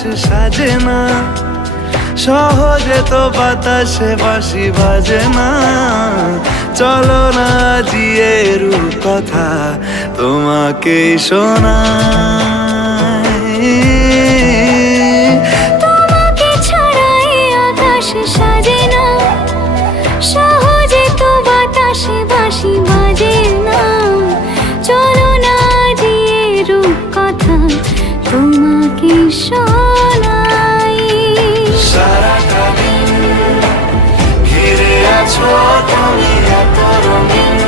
সাজে না, সহজে তো বাতাসে বাঁশি বাজে না। চলো না জিয়ে রূপকথা তোমাকে শোনাই। তোমাকে ছাড়াই আকাশ সাজে না, সহজে তো বাতাসে বাঁশি বাজে না। চলো না জিয়ে রূপকথা তোমাকে শোনাই। সারাটা দিন ঘিরে আছো তুমি এত রঙিন,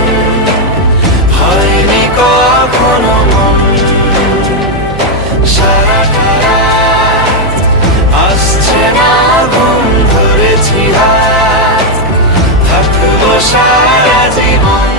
হয়নি কখনো মন। সারাটা রাত আসছে না ঘুম, ধরেছি হাত, থাকবো সারা জীবন।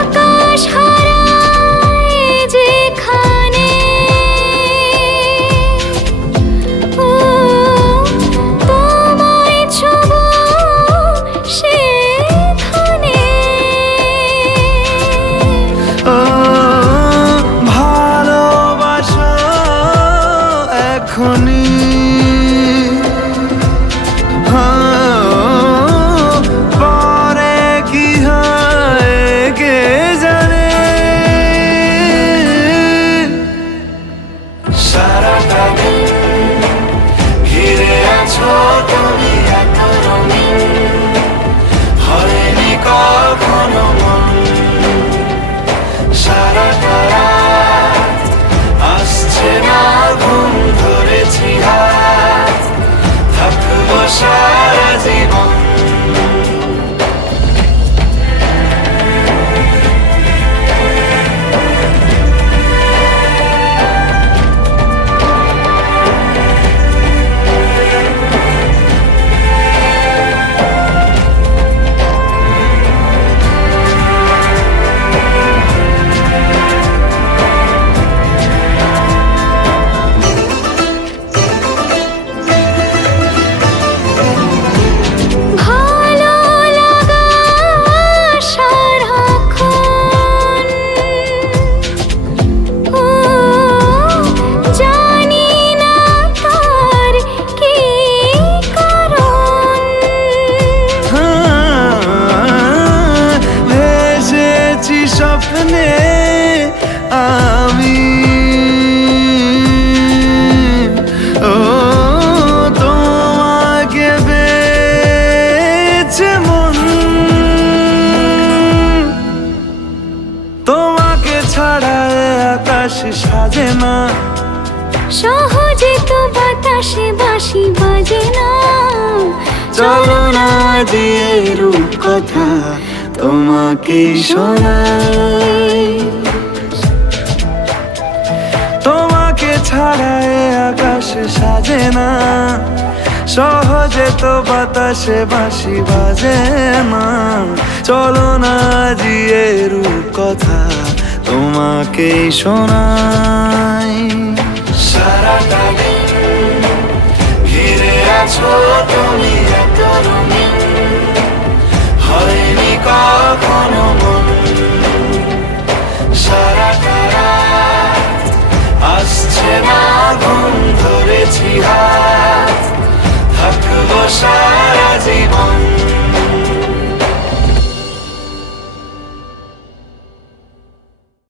আকাশ হারায় যেখানে, ও তোমায় ছোঁবো সেখানে। ও ভালোবাসো এখনই, পরে কি হয় কে জানে। সারাটা দিন ঘিরে আছো তুমি এত রঙিন, হয়নি কখনো মন। সারাটা রাত আসছে না ঘুম, ধরেছি হাত, থাকবো সারা জীবন। ভালো লাগা সারাক্ষণ, ও জানি না তার কি কারণ। ভেসেছি স্বপ্নে আমি, ও তোমাকে পেয়েছে মন। তোমাকে ছাড়া আকাশ সাজে না, সহজে তো বাতাসে বাঁশি বাজে না। চলো না দিয়ে রূপকথা তোমাকে শোনাই। তোমাকে ছাড়া আকাশ সাজে না, সহজে তো বাতাসে বাঁশি বাজে না। চলো না দিয়ে রূপকথা তোমাকে শোনাই।